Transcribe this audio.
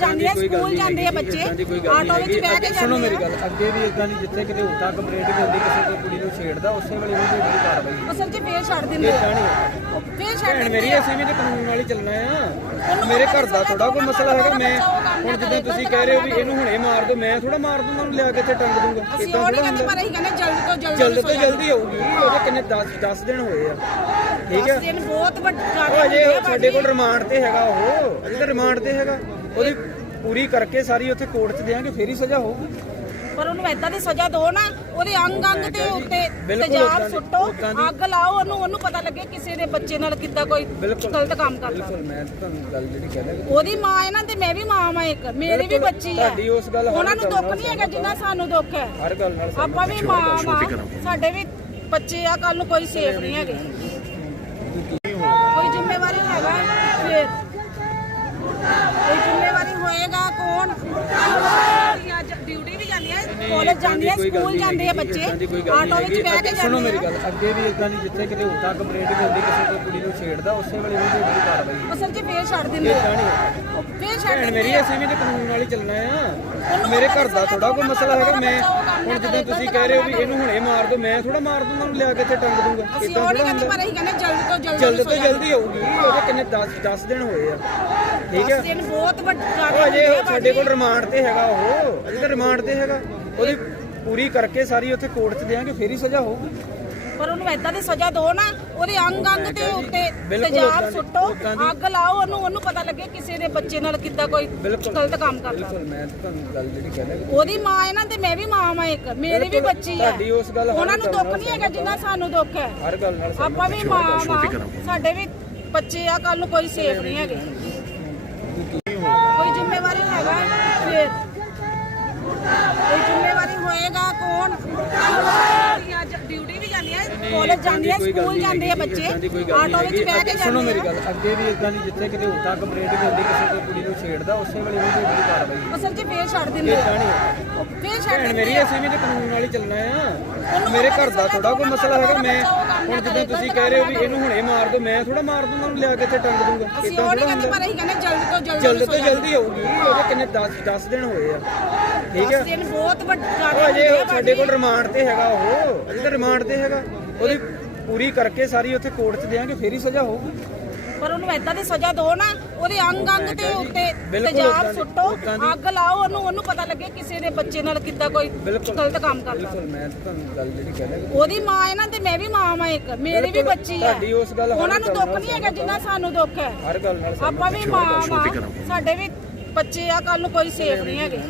ਜਾਂਦੇ ਆ ਸਕੂਲ ਜਾਂਦੇ ਆ ਬੱਚੇ। ਆਟੋ ਵਿੱਚ ਬਹਿ ਕੇ ਸੁਣੋ ਜਾਂਦੇ ਮੇਰੀ ਆ। ਗੱਲ ਅੱਗੇ ਵੀ ਇਦਾਂ ਨਹੀਂ ਜਿੱਥੇ ਕਿਤੇ ਉਦਾਂ ਕੰਪਲੇਂਟ ਵੀ ਹੁੰਦੀ ਕਿਸੇ ਕੋਈ ਕੁੜੀ ਨੂੰ ਛੇੜਦਾ ਉਸੇ ਵੇਲੇ ਉਹਦੀ ਜਿਹੜੀ ਕਾਰਵਾਈ ਅਸਲ 'ਚ ਫੇਰ ਛੱਡ ਦਿੰਦੇ ਆ। ਫੇਰ ਛੱਡ ਭੈਣ ਦਿੰਦੇ ਮੇਰੀ ਆ। ਅਸੀਂ ਵੀ ਤੇ ਕਾਨੂੰਨ ਨਾਲ ਹੀ ਚੱਲਣਾ ਆ। ਮੇਰੇ ਘਰ ਦਾ ਥੋੜਾ ਕੋਈ ਮਸਲਾ ਹੈਗਾ ਮੈਂ ਹੁਣ ਜਿੱਦਾਂ ਤੁਸੀਂ ਕਹਿ ਰਹੇ ਹੋ ਵੀ ਇਹਨੂੰ ਹੁਣੇ ਮਾਰ ਦੋ ਮੈਂ ਥੋੜਾ ਮਾਰ ਦੂੰਗਾ ਉਹਨੂੰ ਲਿਆ ਕੇ ਇੱਥੇ ਟੰਗ ਦੂੰਗਾ। ਅਸੀਂ ਏਦਾਂ ਉਹ ਨਹੀਂ ਥੋੜ੍ਹਾ ਕਹਿੰਦੇ ਹੁੰਦਾ। ਪਰ ਅਸੀਂ ਕਹਿੰਦੇ ਜਲਦੀ ਤੋਂ ਜਲਦੀ ਜਲਦ ਤੋਂ ਜਲਦੀ ਹੋਊਗੀ ਉਹਦੇ ਕਿੰਨੇ 10 10 ਦਿਨ ਹੋਏ ਆ। ਠੀਕ ਹੈ ਦਿਨ ਬਹੁਤ ਵੱਡਾ ਉਹ ਅਜੇ ਸਾਡੇ ਕੋਲ ਰਿਮਾਂਡ ਤੇ ਹੈਗਾ ਉਹ ਅਜੇ ਤਾਂ ਰਿਮਾਂਡ ਤੇ ਹੈਗਾ। ਉਹਦੀ ਪੂਰੀ ਕਰਕੇ ਸਾਰੀ ਉੱਥੇ ਕੋਰਟ 'ਚ ਦੇਾਂਗੇ ਫੇਰ ਹੀ ਸਜ਼ਾ ਹੋਊਗੀ ਪਰ ਉਹਨੂੰ ਏਦਾਂ ਦੀ ਸਜ਼ਾ ਦਿਓ ਨਾ ਉਹਦੇ ਅੰਗ ਅੰਗ ਤੇ ਉੱਤੇ ਤੇਜ਼ਾਬ ਸੁੱਟੋ ਅੱਗ ਲਾਓ ਉਹਨੂੰ ਉਹਨੂੰ ਪਤਾ ਲੱਗੇ ਕਿਸੇ ਦੇ ਬੱਚੇ ਨਾਲ ਕਿੱਦਾਂ ਕੋਈ। ਗਲਤ ਕੰਮ ਕਰਦਾ। ਬਿਲਕੁਲ ਮੈਂ ਤਾਂ ਤੁਹਾਨੂੰ ਗੱਲ ਜਿਹੜੀ ਕਹਿ ਰਿਹਾ। ਉਹਦੀ ਮਾਂ ਹੈ ਨਾ ਤੇ ਮੈਂ ਵੀ ਮਾਂ ਮਾਂ ਇੱਕ ਮੇਰੀ ਵੀ ਬੱਚੀ ਹੈ। ਤੁਹਾਡੀ ਉਸ ਗੱਲ ਹਰ ਉਹਨਾਂ ਨੂੰ ਦੁੱਖ ਨਹੀਂ ਹੈਗਾ ਜਿੰਨਾ ਸਾਨੂੰ ਦੁੱਖ ਹੈ। ਹਰ ਗੱਲ ਨਾਲ ਆਪਾਂ ਵੀ ਮਾਂ ਮਾਂ ਸਾਡੇ ਵੀ ਬੱਚੇ ਆ ਕੱਲ ਨੂੰ ਕੋਈ ਸੇਫ ਨਹੀਂ ਹੈਗੇ ਕੋਈ ਜ਼ਿੰਮੇਵਾਰੀ ਹੈਗਾ ਫਿਰ ਕੋਈ ਜ਼ਿੰਮੇਵਾਰੀ ਹੋਏਗਾ ਕੌਣ ਅੱਜ ਡਿਊਟੀ ਵੀ ਜਾਂਦੀਆਂ ਕਾਲਜ ਸਕੂਲ ਜਾਂਦੇ ਆ ਬੱਚੇ। ਆਟੋ ਵਿੱਚ ਬਹਿ ਕੇ ਮੇਰੀ ਜਾਂਦੇ ਗੱਲ ਅੱਗੇ ਵੀ ਇਦਾਂ ਨਹੀਂ ਜਿੱਥੇ ਕਿਤੇ ਉਦਾਂ ਕੰਪਲੇਂਟ ਵੀ ਹੁੰਦੀ ਕਿਸੇ ਕੋਈ ਕੁੜੀ ਨੂੰ ਛੇੜਦਾ ਉਸੇ ਵੇਲੇ ਉਹਦੀ ਜਿਹੜੀ ਕਾਰਵਾਈ ਅਸਲ 'ਚ ਫੇਰ ਛੱਡ ਦਿੰਦੇ ਆ। ਇਦਾਂ ਨਹੀਂ ਫੇਰ ਛੱਡ ਭੈਣ ਦਿੰਦੇ ਮੇਰੀ ਆ। ਅਸੀਂ ਵੀ ਤੇ ਕਾਨੂੰਨ ਨਾਲ ਹੀ ਚੱਲਣਾ ਆ। ਮੇਰੇ ਘਰ ਦਾ ਥੋੜਾ ਕੋਈ ਮਸਲਾ ਹੈਗਾ ਮੈਂ ਹੁਣ ਜਿੱਦਾਂ ਤੁਸੀਂ ਕਹਿ ਰਹੇ ਹੋ ਵੀ ਇਹਨੂੰ ਹੁਣੇ ਮਾਰ ਦੋ ਮੈਂ ਥੋੜਾ ਮਾਰ ਦੂੰਗਾ ਉਹਨੂੰ ਲਿਆ ਕੇ ਇੱਥੇ ਟੰਗ ਦੂੰਗਾ। ਅਸੀਂ ਉਹ ਨਹੀਂ ਕਹਿੰਦੇ। ਪਰ ਅਸੀਂ ਕਹਿੰਦੇ ਜਲਦੀ ਤੋਂ ਜਲਦੀ ਜਲਦ ਤੋਂ ਜਲਦੀ ਹੋਊਗੀ ਉਹਦੇ ਕਿੰਨੇ 10 10 ਦਿਨ ਹੋਏ ਆ। ਠੀਕ ਹੈ ਦਿਨ ਬਹੁਤ ਵੱਡਾ ਉਹ ਅਜੇ ਸਾਡੇ ਕੋਲ ਰਿਮਾਂਡ ਤੇ ਹੈਗਾ ਉਹ ਅਜੇ ਤਾਂ ਰਿਮਾਂਡ ਤੇ ਹੈਗਾ। ਉਹਦੀ ਪੂਰੀ ਕਰਕੇ ਸਾਰੀ ਉੱਥੇ ਕੋਰਟ 'ਚ ਦੇਾਂਗੇ ਫੇਰ ਹੀ ਸਜ਼ਾ ਹੋਊਗੀ। ਪਰ ਉਹਨੂੰ ਏਦਾਂ ਦੀ ਸਜ਼ਾ ਦਿਓ ਨਾ ਉਹਦੇ ਅੰਗ ਅੰਗ ਤੇ ਉੱਤੇ ਤੇਜ਼ਾਬ ਸੁੱਟੋ ਅੱਗ ਲਾਓ ਉਹਨੂੰ ਉਹਨੂੰ ਪਤਾ ਲੱਗੇ ਕਿਸੇ ਦੇ ਬੱਚੇ ਨਾਲ ਕਿੱਦਾਂ ਕੋਈ ਗਲਤ ਕੰਮ ਕਰਦਾ। ਬਿਲਕੁਲ ਮੈਂ ਤੁਹਾਨੂੰ ਗੱਲ ਜਿਹੜੀ ਕਹਿ ਰਿਹਾ ਉਹਦੀ ਮਾਂ ਹੈ ਨਾ ਤੇ ਮੈਂ ਵੀ ਮਾਂ ਮਾਂ ਇੱਕ ਮੇਰੀ ਵੀ ਬੱਚੀ ਹੈ ਤੁਹਾਡੀ ਉਸ ਗੱਲ ਹਰ ਉਹਨਾਂ ਨੂੰ ਦੁੱਖ ਨਹੀਂ ਹੈਗਾ ਜਿੰਨਾ ਸਾਨੂੰ ਦੁੱਖ ਹੈ। ਹਰ ਗੱਲ ਨਾਲ ਆਪਾਂ ਵੀ ਮਾਂ ਮਾਂ ਸਾਡੇ ਵੀ ਬੱਚੇ ਆ ਕੱਲ ਨੂੰ ਕੋਈ ਸੇਫ ਨਹੀਂ ਹੈਗੇ। ਕੋਈ ਜ਼ਿੰਮੇਵਾਰੀ ਹੈਗਾ ਫਿਰ ਕੋਈ ਜ਼ਿੰਮੇਵਾਰੀ ਹੋਏਗਾ ਕੌਣ ਅੱਜ ਡਿਊਟੀ ਵੀ ਜਾਂਦੀਆਂ ਕਾਲਜ ਕੋਈ ਗੱਲ ਸਕੂਲ ਜਾਂਦੇ ਆ ਬੱਚੇ। ਦੀ ਆਟੋ ਵਿੱਚ ਬਹਿ ਕੇ। ਸੁਣੋ ਜਾਂਦੇ ਮੇਰੀ ਆ ਗੱਲ ਅੱਗੇ ਵੀ ਇਦਾਂ ਨਹੀਂ ਜਿੱਥੇ ਕਿਤੇ ਉਦਾਂ ਕੰਪਲੇਂਟ ਵੀ ਹੁੰਦੀ ਕਿਸੇ ਕੋਈ ਕੁੜੀ ਨੂੰ ਛੇੜਦਾ ਉਸੇ ਵੇਲੇ ਉਹਦੀ ਜਿਹੜੀ ਕਾਰਵਾਈ ਅਸਲ 'ਚ ਫੇਰ ਛੱਡ ਦਿੰਦੇ ਆ। ਇਦਾਂ ਨਹੀਂ ਫੇਰ ਛੱਡ ਭੈਣ ਦਿੰਦੇ ਮੇਰੀ ਆ। ਅਸੀਂ ਵੀ ਤੇ ਕਾਨੂੰਨ ਨਾਲ ਹੀ ਚੱਲਣਾ ਆ। ਮੇਰੇ ਘਰ ਦਾ ਥੋੜਾ ਕੋਈ ਮਸਲਾ ਹੈਗਾ ਮੈਂ ਹੁਣ ਜਿੱਦਾਂ ਤੁਸੀਂ ਕਹਿ ਰਹੇ ਹੋ ਵੀ ਇਹਨੂੰ ਹੁਣੇ ਮਾਰ ਦੋ ਮੈਂ ਥੋੜਾ ਮਾਰ ਦੂੰਗਾ ਉਹਨੂੰ ਲਿਆ ਕੇ ਇੱਥੇ ਟੰਗ ਦੂੰਗਾ ਅਸੀਂ ਏਦਾਂ ਉਹ ਨਹੀਂ ਕਹਿੰਦੇ ਹੁੰਦਾ। ਪਰ ਅਸੀਂ ਕਹਿੰਦੇ ਜਲਦੀ ਤੋਂ ਜਲਦੀ ਜਲਦ ਤੋਂ ਜਲਦੀ ਹੋਊਗੀ ਉਹਦੇ ਕਿੰਨੇ 10 10 ਦਿਨ ਹੋਏ ਆ। ਠੀਕ ਹੈ ਦਿਨ ਬਹੁਤ ਵੱਡਾ ਉਹ ਅਜੇ ਸਾਡੇ ਕੋਲ ਰਿਮਾਂਡ ਤੇ ਹੈਗਾ ਉਹ ਅਜੇ ਤਾਂ ਰਿਮਾਂਡ ਤੇ ਹੈਗਾ। ਉਹਦੀ ਪੂਰੀ ਕਰਕੇ ਸਾਰੀ ਉੱਥੇ ਕੋਰਟ 'ਚ ਦੇਾਂਗੇ ਫੇਰ ਹੀ ਸਜ਼ਾ ਹੋਊਗੀ। ਪਰ ਉਹਨੂੰ ਏਦਾਂ ਦੀ ਸਜ਼ਾ ਦਿਓ ਨਾ ਉਹਦੇ ਅੰਗ ਅੰਗ ਤੇ ਉੱਤੇ ਤੇਜ਼ਾਬ ਸੁੱਟੋ ਅੱਗ ਲਾਓ ਉਹਨੂੰ ਉਹਨੂੰ ਪਤਾ ਲੱਗੇ ਕਿਸੇ ਦੇ ਬੱਚੇ ਨਾਲ ਕਿੱਦਾਂ ਕੋਈ ਗਲਤ ਕੰਮ ਕਰਦਾ। ਬਿਲਕੁਲ ਮੈਂ ਤਾਂ ਤੁਹਾਨੂੰ ਗੱਲ ਜਿਹੜੀ ਕਹਿ ਰਿਹਾ ਉਹਦੀ ਮਾਂ ਹੈ ਨਾ ਤੇ ਮੈਂ ਵੀ ਮਾਂ ਮਾਂ ਇੱਕ ਮੇਰੀ ਵੀ ਬੱਚੀ ਹੈ। ਤੁਹਾਡੀ ਉਸ ਗੱਲ ਹਰ ਉਹਨਾਂ ਨੂੰ ਦੁੱਖ ਨਹੀਂ ਹੈਗਾ ਜਿੰਨਾ ਸਾਨੂੰ ਦੁੱਖ ਹੈ। ਹਰ ਗੱਲ ਨਾਲ ਆਪਾਂ ਵੀ ਮਾਂ ਮਾਂ ਸਾਡੇ ਵੀ ਬੱਚੇ ਆ ਕੱਲ ਨੂੰ ਕੋਈ ਸੇਫ ਨਹੀਂ ਹੈਗੇ।